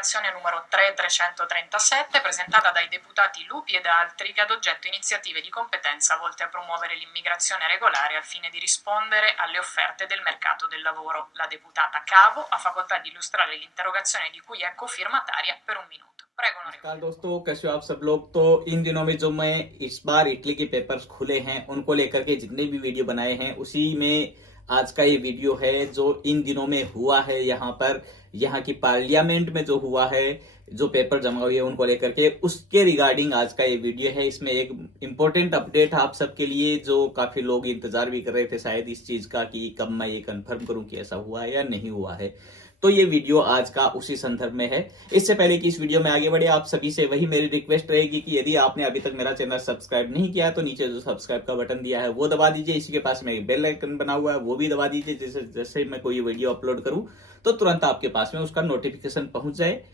comunicazione numero 3337 presentata dai deputati Lupi ed altri che ha ad oggetto iniziative di competenza volte a promuovere l'immigrazione regolare al fine di rispondere alle offerte del mercato del lavoro. La deputata Cavo ha facoltà di illustrare l'interrogazione di cui è cofirmataria per un minuto. Prego नमस्कार दोस्तों, कैसे हो आप सब लोग। तो इन दिनों में जो मैं इस बार इटली के पेपर्स खुले हैं उनको लेकर के जितने भी वीडियो बनाए हैं उसी में आज का ये वीडियो है जो इन दिनों में हुआ है यहाँ पर, यहाँ की पार्लियामेंट में जो हुआ है, जो पेपर जमा हुए हैं उनको लेकर के उसके रिगार्डिंग आज का ये वीडियो है। इसमें एक इम्पोर्टेंट अपडेट आप सबके लिए जो काफी लोग इंतजार भी कर रहे थे शायद इस चीज का कि कब मैं ये कंफर्म करूं कि ऐसा हुआ है या नहीं हुआ है, तो ये वीडियो आज का उसी संदर्भ में है। इससे पहले कि इस वीडियो में आगे बढ़े आप सभी से वही मेरी रिक्वेस्ट रहेगी कि यदि आपने अभी तक मेरा चैनल सब्सक्राइब नहीं किया तो नीचे जो सब्सक्राइब का बटन दिया है वो दबा दीजिए। इसी के पास में एक बेल आइकन बना हुआ है वो भी दबा दीजिए, जैसे जैसे मैं कोई वीडियो अपलोड करूं तो तुरंत आपके पास में उसका नोटिफिकेशन पहुंच जाए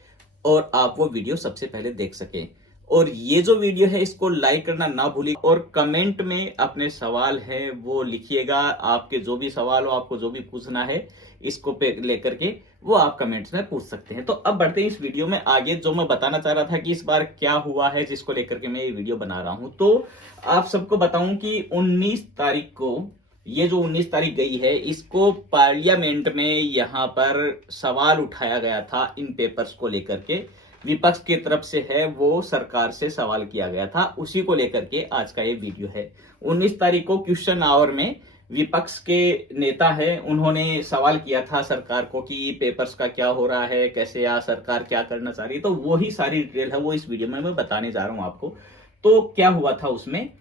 और आप वो वीडियो सबसे पहले देख सके। और ये जो वीडियो है इसको लाइक करना ना भूलिए और कमेंट में अपने सवाल है वो लिखिएगा। आपके जो भी सवाल हो, आपको जो भी पूछना है इसको पे लेकर के वो आप कमेंट्स में पूछ सकते हैं। तो अब बढ़ते हैं इस वीडियो में आगे। जो मैं बताना चाह रहा था कि इस बार क्या हुआ है जिसको लेकर के मैं ये वीडियो बना रहा हूं, तो आप सबको बताऊं कि 19 तारीख को, ये जो 19 तारीख गई है, इसको पार्लियामेंट में यहाँ पर सवाल उठाया गया था इन पेपर्स को लेकर के। विपक्ष की तरफ से है वो सरकार से सवाल किया गया था, उसी को लेकर के आज का ये वीडियो है। 19 तारीख को क्वेश्चन आवर में विपक्ष के नेता है उन्होंने सवाल किया था सरकार को कि पेपर्स का क्या हो रहा है, कैसे या सरकार क्या करना चाह रही है। तो वो ही सारी डिटेल है वो इस वीडियो में मैं बताने जा रहा हूं आपको। तो क्या हुआ था उसमें।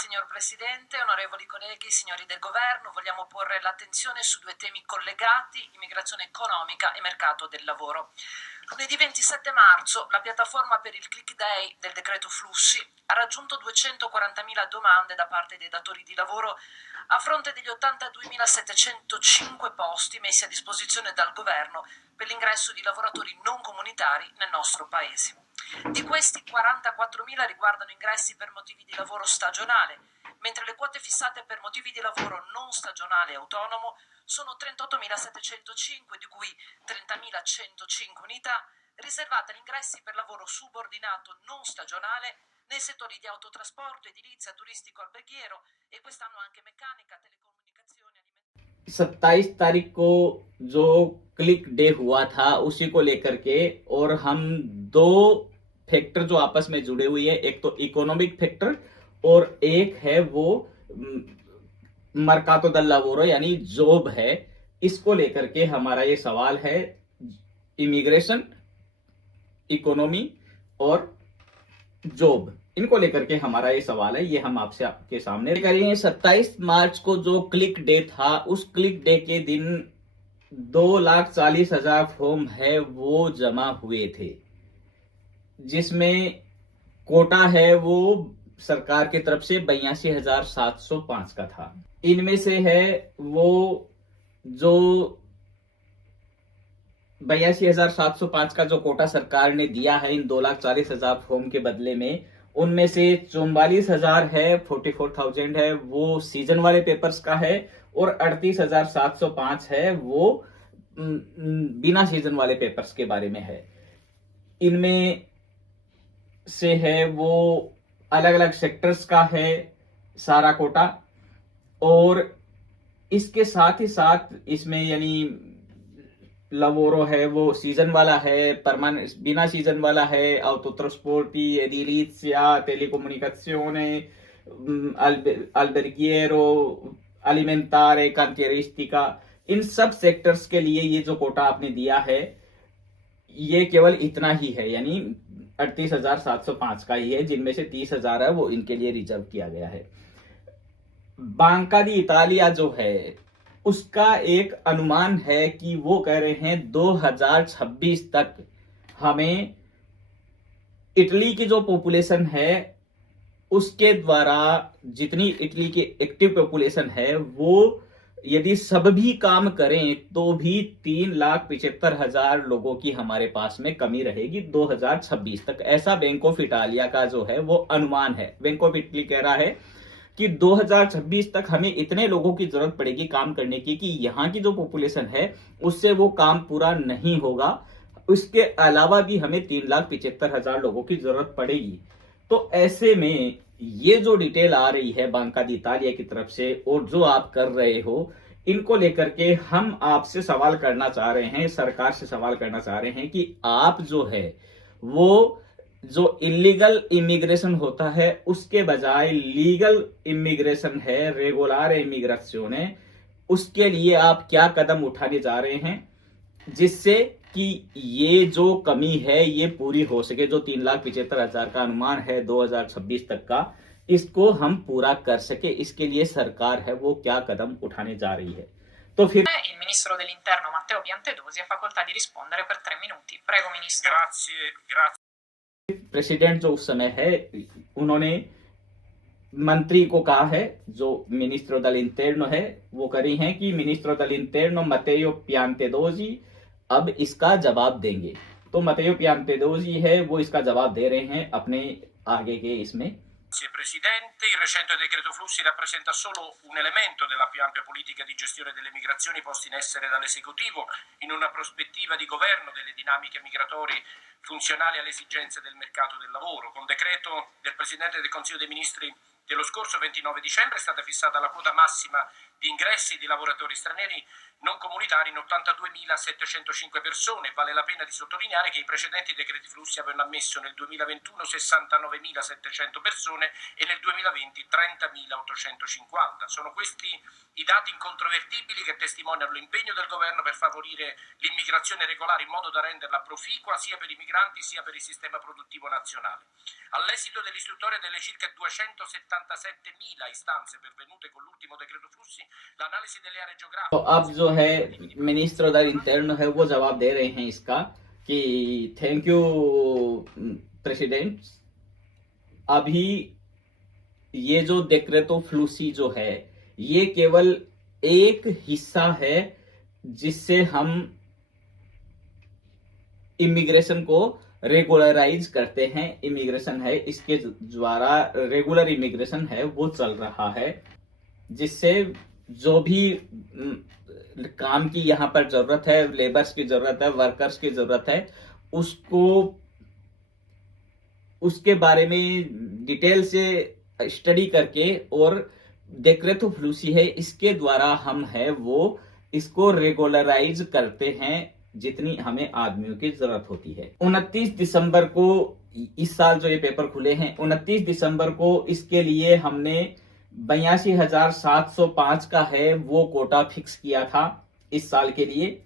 Signor Presidente, onorevoli colleghi, signori del Governo, vogliamo porre l'attenzione su due temi collegati: immigrazione economica e mercato del lavoro. Lunedì 27 marzo la piattaforma per il Click Day del decreto flussi ha raggiunto 240.000 domande da parte dei datori di lavoro a fronte degli 82.705 posti messi a disposizione dal Governo per l'ingresso di lavoratori non comunitari nel nostro Paese. Di questi 44.000 riguardano ingressi per motivi di lavoro stagionale, mentre le quote fissate per motivi di lavoro non stagionale e autonomo sono 38.705, di cui 30.105 unità riservate agli ingressi per lavoro subordinato non stagionale nei settori di autotrasporto, edilizia, turistico alberghiero e quest'anno anche meccanica, telecomunicazioni, alimentazione। 27 तारीख को जो click day हुआ था उसी को लेकर के, और हम दो फैक्टर जो आपस में जुड़े हुए हैं, एक तो इकोनॉमिक फैक्टर और एक है वो मर्कातो दल लावोरो यानी जॉब है। इसको लेकर के हमारा ये सवाल है। इमिग्रेशन, इकोनॉमी और जॉब, इनको लेकर के हमारा ये सवाल है, ये हम आपसे आपके सामने करेंगे। 27 मार्च को जो क्लिक डे था उस क्लिक डे के दिन 2,40,000 फॉर्म है वो जमा हुए थे, जिसमें कोटा है वो सरकार की तरफ से 82,705 का था। इनमें से है वो जो 82,705 का जो कोटा सरकार ने दिया है इन 2,40,000 फॉर्म के बदले में, उनमें से 44,000 है, 44,000 है वो सीजन वाले पेपर्स का है और 38,705 है वो बिना सीजन वाले पेपर्स के बारे में है। इनमें से है वो अलग अलग सेक्टर्स का है सारा कोटा, और इसके साथ ही साथ इसमें यानी लवोरो है वो सीजन वाला है, परमानेंट बिना सीजन वाला है, autotrasporti, edilizia, telecomunicazione, alberghiero, alimentare, cantieristica, इन सब सेक्टर्स के लिए ये जो कोटा आपने दिया है ये केवल इतना ही है, यानी 38,705 का ही है, जिनमें से 30,000 है वो इनके लिए रिजर्व किया गया है। बांका दी इतालिया जो है उसका एक अनुमान है कि वो कह रहे हैं 2026 तक हमें इटली की जो पॉपुलेशन है उसके द्वारा जितनी इटली की एक्टिव पॉपुलेशन है वो यदि सब भी काम करें तो भी 3,75,000 लोगों की हमारे पास में कमी रहेगी 2026 तक। ऐसा बैंक ऑफ इटालिया का जो है वो अनुमान है। बैंक ऑफ इटली कह रहा है कि 2026 तक हमें इतने लोगों की जरूरत पड़ेगी काम करने की कि यहाँ की जो पॉपुलेशन है उससे वो काम पूरा नहीं होगा। उसके अलावा भी हमें 3,75,000 लोगों की जरूरत पड़ेगी। तो ऐसे में ये जो डिटेल आ रही है बांका d'Italia की तरफ से और जो आप कर रहे हो, इनको लेकर के हम आपसे सवाल करना चाह रहे हैं, सरकार से सवाल करना चाह रहे हैं कि आप जो है वो जो इलीगल इमिग्रेशन होता है उसके बजाय लीगल इमिग्रेशन है, रेगुलर इमिग्रेशन है, उसके लिए आप क्या कदम उठाने जा रहे हैं जिससे कि ये जो कमी है ये पूरी हो सके। जो 3,75,000 का अनुमान है 2026 तक का, इसको हम पूरा कर सके, इसके लिए सरकार है वो क्या कदम उठाने जा रही है। तो फिर Il ministro dell'Interno Matteo Piantedosi ha facoltà di rispondere per 3 minuti. Prego, ministro. Grazie. President जो उस समय है उन्होंने मंत्री को कहा है, जो मिनिस्ट्रो dell'Interno है वो करी हैं कि मिनिस्ट्रो dell'Interno Matteo Piantedosi अब इसका जवाब देंगे। तो Matteo Piantedosi है वो इसका जवाब दे रहे हैं अपने आगे के इसमें। Grazie Presidente, il recente decreto flussi rappresenta solo un elemento della più ampia politica di gestione delle migrazioni posta in essere dall'esecutivo in una prospettiva di governo delle dinamiche migratorie funzionali alle esigenze del mercato del lavoro. Con decreto del Presidente del Consiglio dei Ministri dello scorso 29 dicembre è stata fissata la quota massima di ingressi di lavoratori stranieri non comunitari in 82.705 persone. Vale la pena di sottolineare che i precedenti decreti flussi avevano ammesso nel 2021 69.700 persone e nel 2020 30.850. Sono questi i dati incontrovertibili che testimoniano l'impegno del governo per favorire l'immigrazione regolare in modo da renderla proficua sia per i migranti sia per il sistema produttivo nazionale. All'esito dell'istruttoria delle circa 277.000 istanze pervenute con l'ultimo decreto flussi, l'analisi delle aree geografiche... तो अब जो है minister dell'Interno है वो जवाब दे रहे हैं इसका कि थैंक यू प्रेसिडेंट, अभी ये जो डेक्रेटो फ्लूसी जो है ये केवल एक हिस्सा है जिससे हम इमिग्रेशन को रेगुलराइज करते हैं। इमिग्रेशन है इसके द्वारा रेगुलर इमिग्रेशन है वो चल रहा है, जिससे जो भी काम की यहाँ पर जरूरत है, लेबर्स की जरूरत है, वर्कर्स की जरूरत है, उसको उसके बारे में डिटेल से स्टडी करके और डेक्रेटो फ्लूसी है इसके द्वारा हम है वो इसको रेगुलराइज करते हैं जितनी हमें आदमियों की जरूरत होती है। 29 दिसंबर को इस साल जो ये पेपर खुले हैं 29 दिसंबर को इसके लिए हमने 82,705 का है वो कोटा फिक्स किया था इस साल के लिए।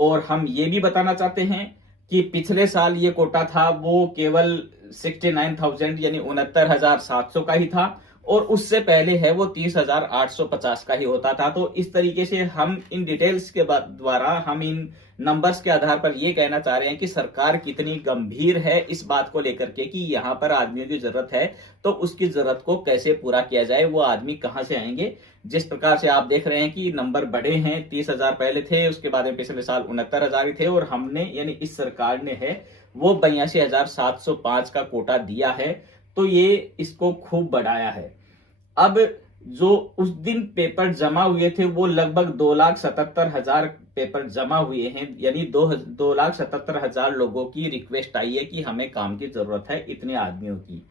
और हम ये भी बताना चाहते हैं कि पिछले साल ये कोटा था वो केवल 69,000 यानी 69,700 का ही था और उससे पहले है वो 30,850 का ही होता था। तो इस तरीके से हम इन डिटेल्स के द्वारा हम इन नंबर्स के आधार पर ये कहना चाह रहे हैं कि सरकार कितनी गंभीर है इस बात को लेकर के कि यहाँ पर आदमियों की जरूरत है, तो उसकी जरूरत को कैसे पूरा किया जाए, वो आदमी कहाँ से आएंगे। जिस प्रकार से आप देख रहे हैं कि नंबर बढ़े हैं, 30,000 पहले थे, उसके बाद में पिछले साल 69,000 ही थे और हमने यानी इस सरकार ने है वो 82,705 का कोटा दिया है, तो ये इसको खूब बढ़ाया है। अब जो उस दिन पेपर जमा हुए थे वो लगभग 2,77,000 पेपर जमा हुए हैं, यानी 2,77,000 लोगों की रिक्वेस्ट आई है कि हमें काम की जरूरत है इतने आदमियों की।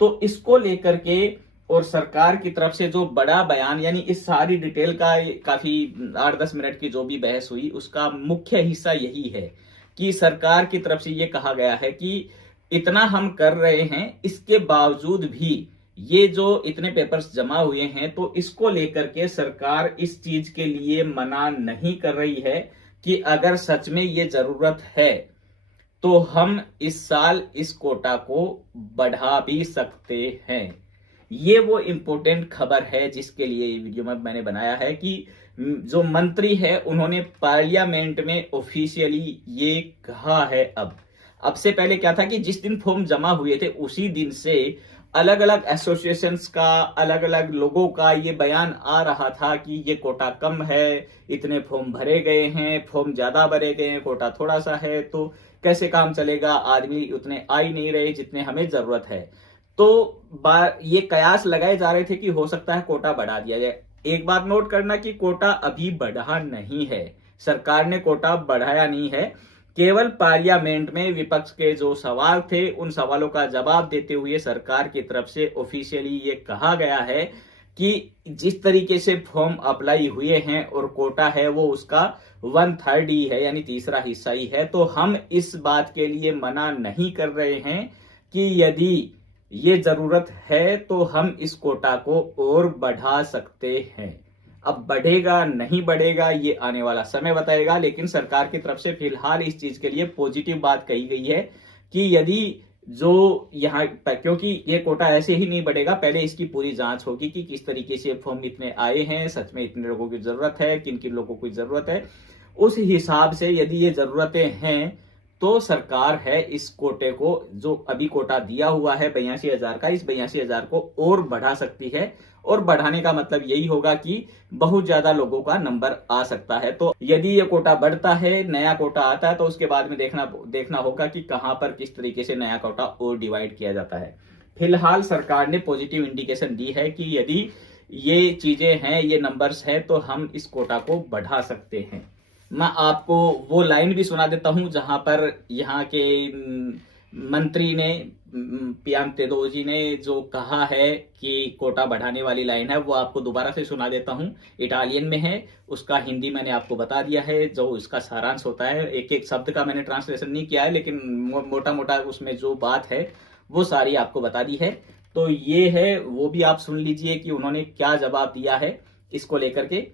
तो इसको लेकर के और सरकार की तरफ से जो बड़ा बयान यानी इस सारी डिटेल का काफी 8-10 मिनट की जो भी बहस हुई उसका मुख्य हिस्सा यही है कि सरकार की तरफ से ये कहा गया है कि इतना हम कर रहे हैं, इसके बावजूद भी ये जो इतने पेपर्स जमा हुए हैं तो इसको लेकर के सरकार इस चीज के लिए मना नहीं कर रही है कि अगर सच में ये जरूरत है तो हम इस साल इस कोटा को बढ़ा भी सकते हैं। ये वो इंपॉर्टेंट खबर है जिसके लिए ये वीडियो में मैंने बनाया है कि जो मंत्री है उन्होंने पार्लियामेंट में ऑफिशियली ये कहा है। अब से पहले क्या था कि जिस दिन फॉर्म जमा हुए थे उसी दिन से अलग अलग एसोसिएशंस का, अलग अलग लोगों का ये बयान आ रहा था कि ये कोटा कम है, इतने फॉर्म भरे गए हैं, फॉर्म ज्यादा भरे गए हैं, कोटा थोड़ा सा है, तो कैसे काम चलेगा, आदमी उतने आ ही नहीं रहे जितने हमें जरूरत है। तो ये कयास लगाए जा रहे थे कि हो सकता है कोटा बढ़ा दिया जाए। एक बात नोट करना कि कोटा अभी बढ़ा नहीं है, सरकार ने कोटा बढ़ाया नहीं है। केवल पार्लियामेंट में विपक्ष के जो सवाल थे उन सवालों का जवाब देते हुए सरकार की तरफ से ऑफिशियली ये कहा गया है कि जिस तरीके से फॉर्म अप्लाई हुए हैं और कोटा है वो उसका 1/3 ही है, यानी तीसरा हिस्सा ही है। तो हम इस बात के लिए मना नहीं कर रहे हैं कि यदि ये जरूरत है तो हम इस कोटा को और बढ़ा सकते हैं। अब बढ़ेगा नहीं बढ़ेगा ये आने वाला समय बताएगा, लेकिन सरकार की तरफ से फिलहाल इस चीज के लिए पॉजिटिव बात कही गई है कि यदि जो यहाँ, क्योंकि ये कोटा ऐसे ही नहीं बढ़ेगा, पहले इसकी पूरी जांच होगी कि किस तरीके से फॉर्म इतने आए हैं, सच में इतने लोगों की जरूरत है, किन किन लोगों को जरूरत है। उस हिसाब से यदि ये जरूरतें हैं तो सरकार है इस कोटे को, जो अभी कोटा दिया हुआ है 82,000 का, इस 82,000 को और बढ़ा सकती है। और बढ़ाने का मतलब यही होगा कि बहुत ज्यादा लोगों का नंबर आ सकता है। तो यदि ये कोटा बढ़ता है, नया कोटा आता है, तो उसके बाद में देखना होगा कि कहां पर किस तरीके से नया कोटा और डिवाइड किया जाता है। फिलहाल सरकार ने पॉजिटिव इंडिकेशन दी है कि यदि ये चीजें हैं, ये नंबर्स हैं, तो हम इस कोटा को बढ़ा सकते हैं। मैं आपको वो लाइन भी सुना देता हूं जहां पर यहाँ के मंत्री ने, पीएम तेदोजी ने जो कहा है कि कोटा बढ़ाने वाली लाइन है, वो आपको दोबारा से सुना देता हूं। इटालियन में है, उसका हिंदी मैंने आपको बता दिया है, जो इसका सारांश होता है। एक एक शब्द का मैंने ट्रांसलेशन नहीं किया है, लेकिन मोटा मोटा उसमें जो बात है वो सारी आपको बता दी है। तो ये है, वो भी आप सुन लीजिए कि उन्होंने क्या जवाब दिया है इसको लेकर के।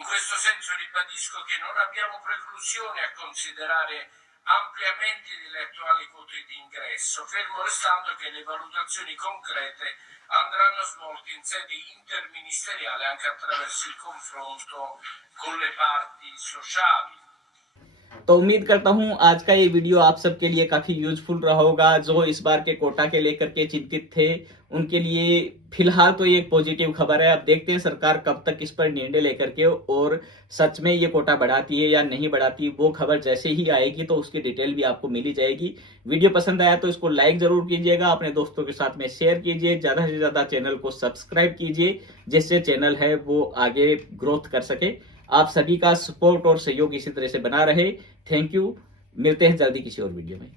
In questo senso ribadisco che non abbiamo preclusione a considerare ampliamenti delle attuali quote di ingresso, fermo restando che le valutazioni concrete andranno svolte in sede interministeriale anche attraverso il confronto con le parti sociali. तो उम्मीद करता हूं आज का ये video आप सबके लिए काफी यूजफुल रहा होगा। जो इस बार के कोटा के लेकर के चिंतित थे उनके लिए फिलहाल तो ये एक पॉजिटिव खबर है। अब देखते हैं सरकार कब तक इस पर निर्णय लेकर के और सच में ये कोटा बढ़ाती है या नहीं बढ़ाती। वो खबर जैसे ही आएगी तो उसकी डिटेल भी आपको मिली जाएगी। वीडियो पसंद आया तो इसको लाइक जरूर कीजिएगा, अपने दोस्तों के साथ में शेयर कीजिए, ज्यादा से ज्यादा चैनल को सब्सक्राइब कीजिए, जिससे चैनल है वो आगे ग्रोथ कर सके। आप सभी का सपोर्ट और सहयोग इसी तरह से बना रहे। थैंक यू, मिलते हैं जल्दी किसी और वीडियो में।